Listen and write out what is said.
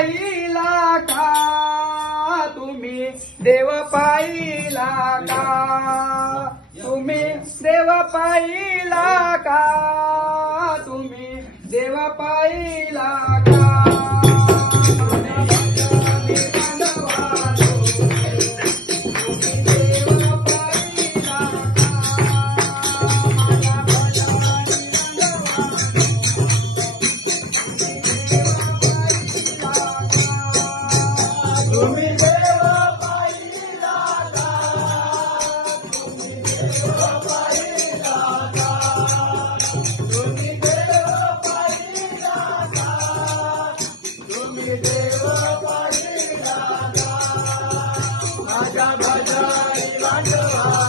पाहिला का तुम्ही? देव पाहिला का? तुम्ही देव पाहिला का तुम्ही? देव पाहिला का Lord.